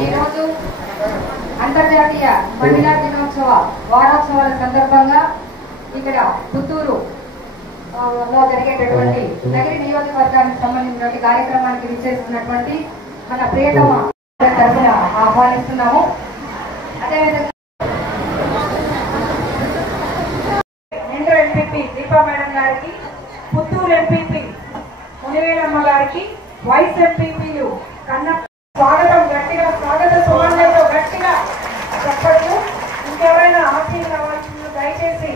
ఈరోజు అంతర్జాతీయ మహిళా దినోత్సవ వారోత్సవాల సందర్భంగా ఇక్కడ పుత్తూరు లో జరిగేటటువంటి నగరి నియోజకవర్గానికి సంబంధించినటువంటి కార్యక్రమానికి విచ్చేస్తున్నటువంటి మన ప్రియతమ తరఫున ఆహ్వానిస్తున్నాము. అదేవిధంగా నిండు ఎంపీపీ దీపా మేడం గారికి, పుత్తూరు ఎంపీపీ మునివేలమ్మ గారికి, వైస్ ఎంపీపీలు కన్నా స్వాగతం, గట్టిగా స్వాగత సుమాన్లతో గట్టిగా చెప్పచ్చు. ఇంకెవరైనా ఆశీలు కావాల్సిందో దయచేసి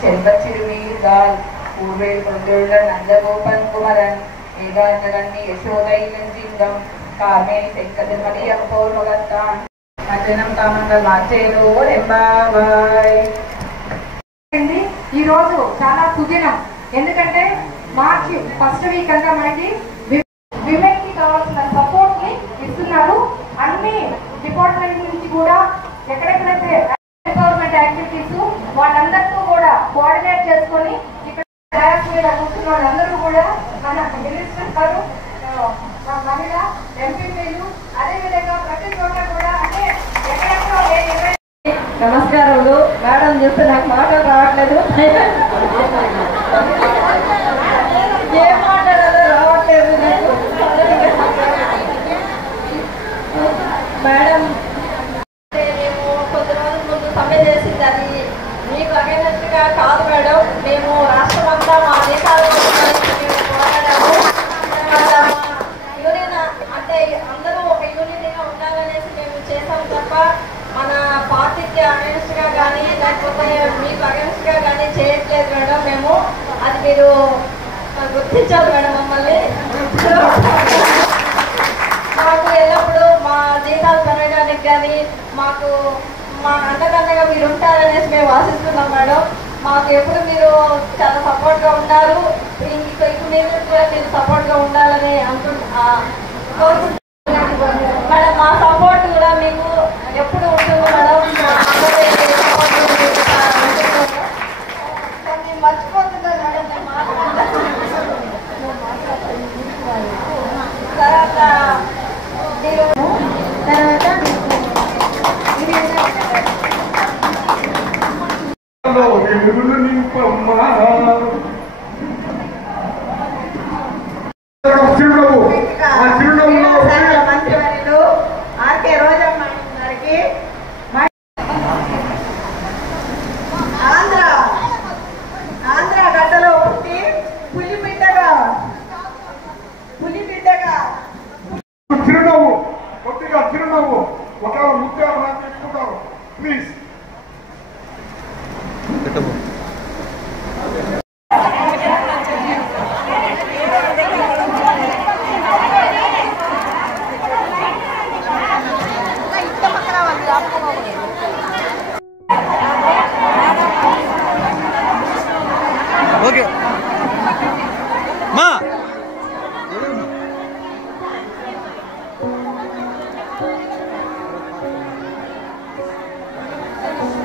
ചെമ്പച്ചിരുമീർദാൽ പൂർവേ കൊണ്ടുള്ള നന്ദഗോപൻ കുമരൻ ഏകാന്തകണ്ണി യശോദൈലഞ്ചിന്തം കാമേ തെക്കതിമടിയപ്പോൾ മുഖത്താൻ വചനം താമങ്ങൾ മാറ്റേരോ రెంబావాయ్. ఈ రోజు చాలా సుదినం. ఎందుకంటే మార్చి ఫస్ట్ వీక్ అంతా మనకి విమెన్ కి కావాల్సిన సపోర్ట్ ని ఇస్తున్నారు. అన్ని డిపార్ట్మెంట్ నుంచి కూడా ఎక్కడెక్కడైతే గవర్నమెంట్ యాక్టివిటీస్ వాళ్ళందరితో కూడా కోఆర్డినేట్ చేసుకొని ఇక్కడ డయాస్ మీద కూర్చున్న వాళ్ళందరూ కూడా మన మినిస్టర్ గారు, మహిళ ఎంపీలు, అదేవిధంగా ప్రతి చోట కూడా అంటే ఎక్కడెక్కడ. నమస్కారములు మేడం, చూస్తే నాకు మాటలు రావట్లేదు, ఏం మాట్లాడాలో రావట్లేదు మేడం. మేము కొద్ది రోజుల ముందు సమ్మె చేసింది, అది మీకు అగైనెస్ట్గా కాదు మేడం. మేము రాష్ట్రమంతా మా దేశాల పోరాడాము. యూనియన్ అంటే అందరూ ఒక యూనియన్గా ఉండాలనేసి మేము చేసాం తప్ప మన పార్టీకి అగైనెస్ట్ గా కానీ లేకపోతే మీకు అగైనెస్ట్ గా కానీ చేయట్లేదు మేడం. మేము అది మీరు గుర్తించాలి మేడం మమ్మల్ని. మాకు ఎల్లప్పుడూ మా జీతాలు పెరగడానికి కానీ మాకు అండదండగా మీరు ఉంటారనేసి మేము ఆశిస్తున్నాం మేడం. మాకు ఎప్పుడు మీరు చాలా సపోర్ట్గా ఉంటారు. ఇప్పుడు మీరు సపోర్ట్గా ఉండాలని కోరుకుంటున్నాం మేడం. మా సపోర్ట్ కూడా మీకు ఎప్పుడు ఉంటుంది మేడం. మర్చిపోతున్నారు మేడం. తర్వాత మీరు మంత్రివర్యులు ఆర్కే రోజమ్మ గారికి, ఆంధ్ర గడ్డలో పుట్టి పులిబిడ్డగా చిరునవ్వు, కొద్దిగా చిరునవ్వు, ఒక ముద్ద తీసుకుంటారు ప్లీజ్. ఓకే మా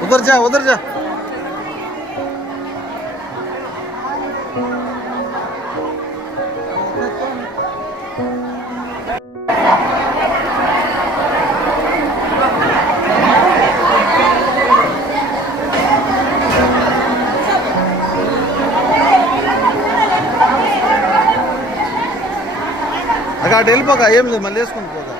उधर जा అక్కడ వెళ్ళిపోక ఏం లేదు, మళ్ళీ వేసుకుని పోగా.